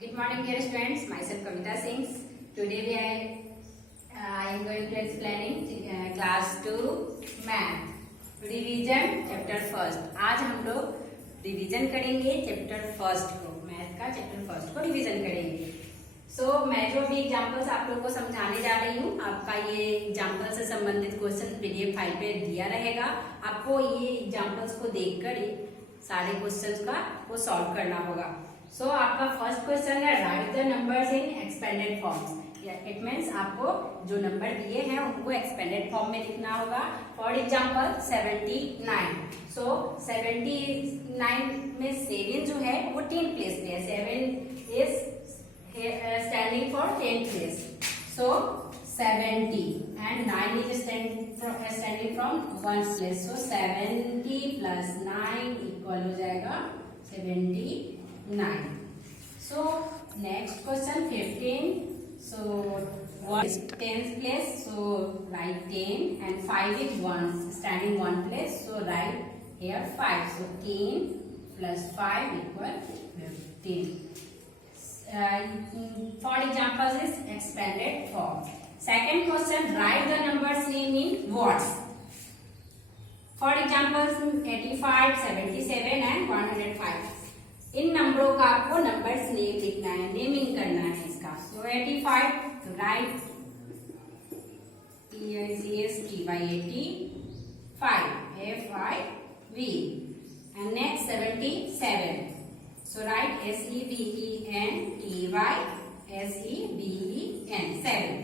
Good morning, dear students. Myself Kavita Singh. Today I am going to explaining class 2 math revision chapter first. आज हम लोग revision करेंगे chapter first को, math का chapter first को revision करेंगे। मैं जो भी एग्जांपल्स आप लोगों को समझाने जा रही हूँ, आपका ये एग्जांपल से संबंधित क्वेश्चन पीडीएफ फाइल पे दिया रहेगा। आपको ये एग्जांपल्स को देखकर सारे क्वेश्चंस का वो सॉल्व करना होगा। आपका फर्स्ट क्वेश्चन है right the numbers in expanded forms. It means आपको जो नंबर दिए हैं उनको एक्सपेंडेड फॉर्म में लिखना होगा। For example 79। 79 में 7 जो है वो 10 प्लेस पे है। 7 is standing for 10 place. 70 and 9 is standing from 1 place. 70 plus 9 equal हो जाएगा 79. Next question 15. 1 is 10th place. Write 10 and 5 is 1 standing 1 place. Write here 5. 10 plus 5 equal 15. For examples is expanded form. Second question, write the numbers name in words. For examples 85, 77 and 105. इन नंबरों का आपको numbers name लिखना है, naming करना है इसका। 85 तो right ESTY 85 FIV and next 77. Write SEVENTY 7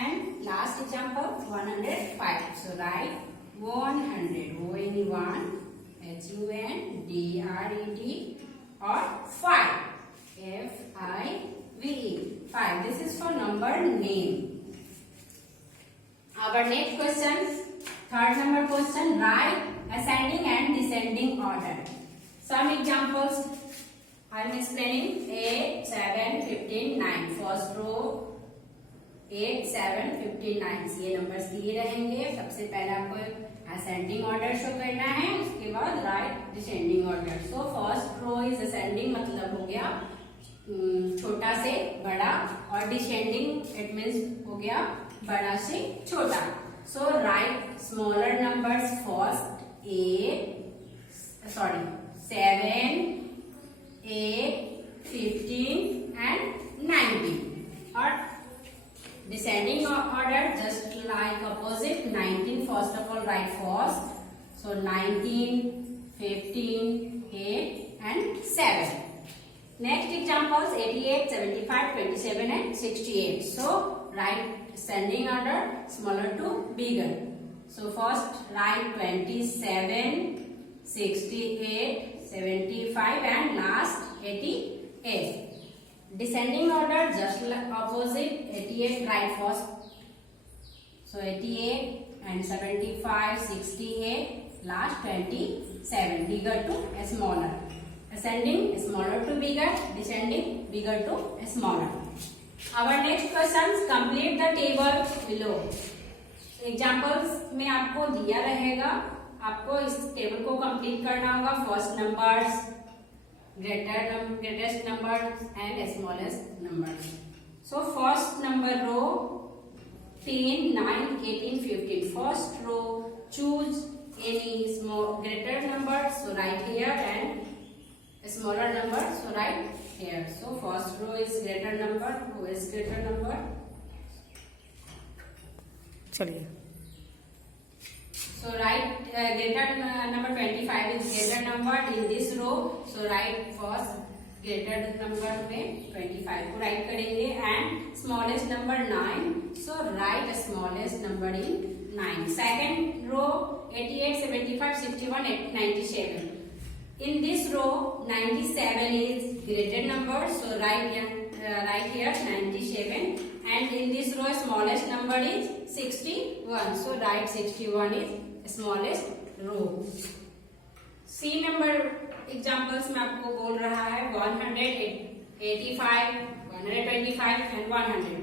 and last example 105. Write 100 ONE1 HUNDRED or 5 FIVE 5. This is for number name. Our next question, third number question, write ascending and descending order. Some examples I am explaining 8, 7, 15, 9. First row 8, 7, 15, 9 ये numbers दिए रहेंगे। सबसे पहले आपको ascending order show करना है, उसके बाद right descending order. First row is ascending मतलब हो गया छोटा से बड़ा, और डिसेंडिंग इट मीन्स हो गया बड़ा से छोटा। Right smaller numbers first 7, 8, 15 and 19 or descending order just like opposite 19 first of all write first. 19, 15, 8 and 7. Next examples 88, 75, 27 and 68. Write descending order smaller to bigger. First write 27, 68, 75 and last 88. Descending order just like opposite 88 write first. 88 and 75, 68, last 27, bigger to smaller. Ascending smaller to bigger, descending bigger to smaller. Our next questions, complete the table below. Examples में आपको दिया रहेगा, आपको इस table को complete करना होगा। First numbers, greatest number and smallest number. First number row 10, 9, 18, 15. First row choose any greater number, right here and smaller number, right here. First row is greater number, who is greater number? चलिए। Write greater number 25 is greater number in this row. Write first greater number में 25 को write करेंगे and smallest number 9. Write smallest number in 9. Second row 88, 75, 61, 97. In this row 97 is greater number. Write here 97. And in this row smallest number is 61. Write 61 is smallest row. C number examples में आपको बोल रहा है 185, 125 and 100.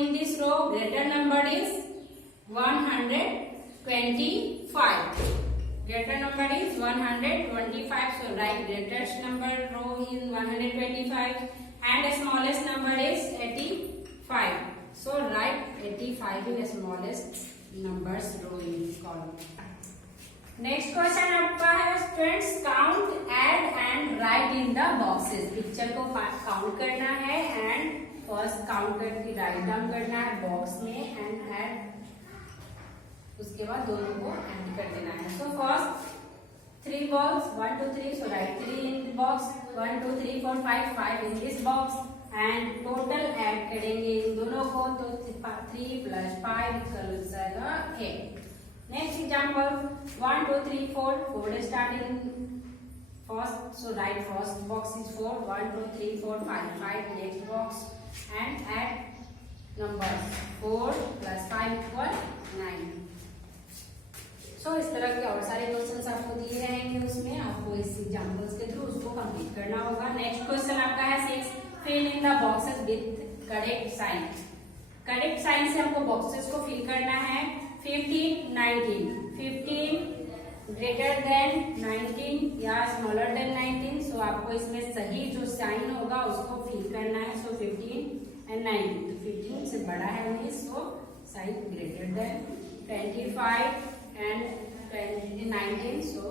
In this row greater number is 125. Greater number is 125. Write greatest number row is 125. and smallest number is 85. So write 85 in smallest numbers row in column. Next question आपका है students, count, add and right in the boxes. Picture को count करना है and first count करके write down करना है box में and add, उसके बाद दोनों को ऐड कर देना है। So first 3 balls 1 2 3, so write 3 in the box, 1 2 3 4 5 in this box and total add करेंगे इन दोनों को, तो 3 + 5 equals 8। Next example 1 2 3 4 starting first, so write first box is 4 1 2 3 4 5 next box and add numbers 4 + 5 = 9। सो इस तरह के और सारे क्वेश्चंस आपको दिए रहेंगे, उसमें आपको इस एग्जांपल्स के थ्रू उसको कंप्लीट करना होगा। नेक्स्ट क्वेश्चन आपका है 6, fill in the boxes with correct sign. Correct sign से हमको बॉक्सेस को फिल करना है। 15 19, 15 ग्रेटर देन 19 या स्मॉलर देन 19, सो आपको इसमें सही जो साइन होगा उसको फिल करना है। सो 15 एंड 19, तो 15 से बड़ा है 19, so sine greater than 25 and 19, so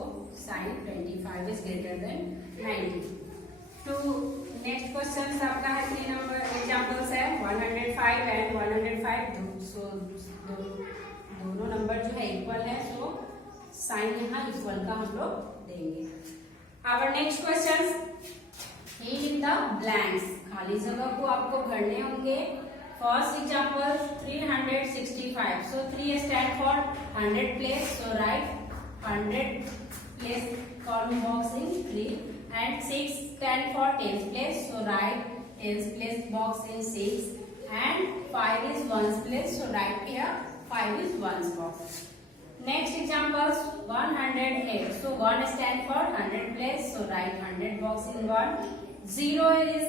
sine 25 is greater than 19। तो नेक्स्ट क्वेश्चन आपका है 3 नंबर एग्जांपल्स है 105 एंड 105, सो दोनों नंबर जो है इक्वल है, सो साइन यहाँ इक्वल का हम लोग देंगे। Our next question, fill in the blanks, खाली जगह को आपको भरने होंगे। First example 365, so 3 stand for 100 place, so right 100 place column box in 3 and 6 stand for 10 place, so right 10 place box in 6 and 5 is 1's place, so write here 5 is 1's box. Next examples 108, so 1 stand for 100 place, so write 100 box in 1. 0 is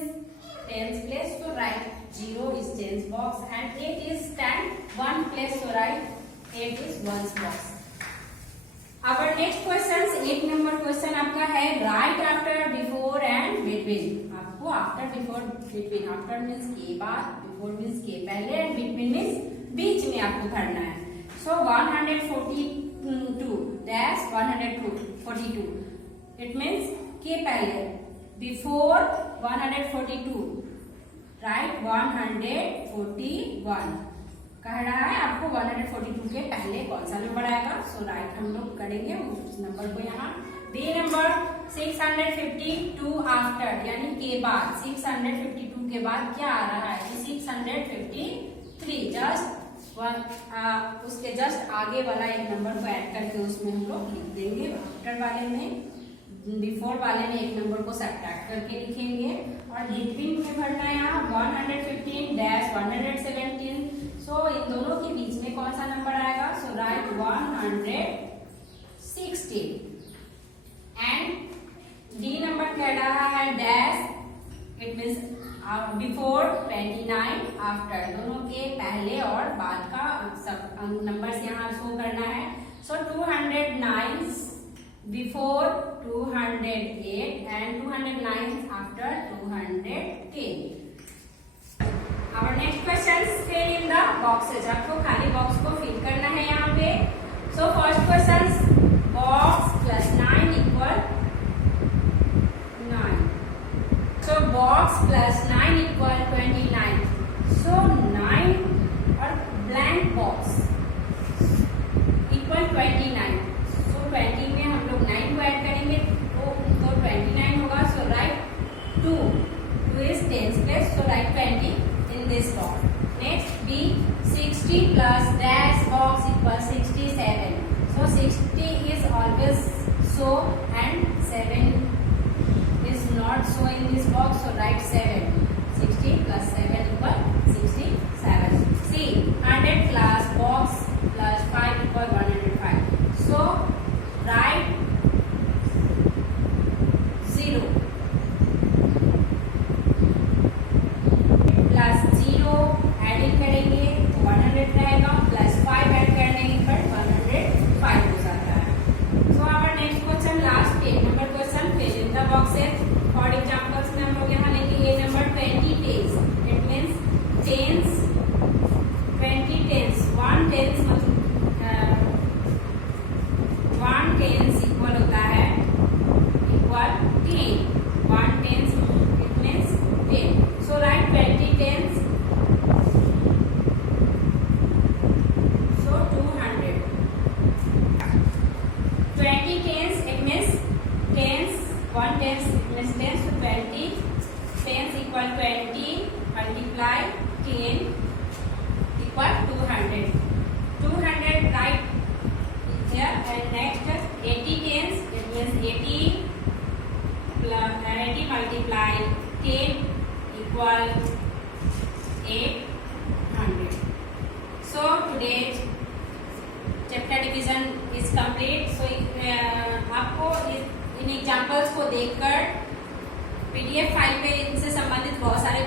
10's place, so write 0 is 10's box, and 8 is stand 1 place, so write 8 is 1's box. Our next questions, 8 number question आपका है write after, before and between. आपको after, before, between, after means के बाद, before means के पहले and between means बीच में आपको भरना है। सो 142 डैश 142, इट मीन्स के पहले, बिफोर 142 राइट 141 कह रहा है आपको 142 के पहले कौन सा नंबर आएगा, सो राइट हम लोग करेंगे उस नंबर को यहाँ। बी नंबर 652 आफ्टर, यानी के बाद, 652 के बाद क्या आ रहा है 653, जस्ट उसके जस्ट आगे वाला एक नंबर को ऐड करके उसमें हम लोग लिख देंगे। आफ्टर वाले में, बिफोर वाले में एक नंबर को सब्ट्रैक्ट करके लिखेंगे और बिटवीन में भरना है यहाँ 115 डैश 117, सो इन दोनों के बीच में कौन सा नंबर आएगा, सो राइट 116 एंड डी नंबर कह रहा है dash, it means before 29 after, दोनों के पहले और बाद का सब नंबर्स यहाँ शो करना है। So 209 before 208 and 209 after 210। Our next question, fill in the boxes, आपको खाली बॉक्स को फिल करना है यहाँ पे। So first question, box plus 9 equal 9, so box plus 9 equal 29, so 9 और blank box equal 29, so 20 में हम लोग 9 को ऐड करेंगे तो 29 होगा, so write 2 is 10's place, so write 20 in this box. Next B, 60 plus dash box equal 67, so 60 is always so and 7 is not so in this box, so write 7, 60 plus 7 equal 67. C, 100 plus box plus 5 equal 105, so write 0 plus 0 adding करेंगे तो 100 रहेगा, plus 5 add करने पर 105 हो जाता है। So our next question, last 8 number question, fill in the boxes. For examples में हम लोग यहाँ लेंगे a number 10 equal 200. 200 right here, and next 80 tens, it means 80 multiply 10 equal 800. So today's chapter division is complete. So आपको इन examples को देखकर PDF file पे इनसे संबंधित बहुत सारे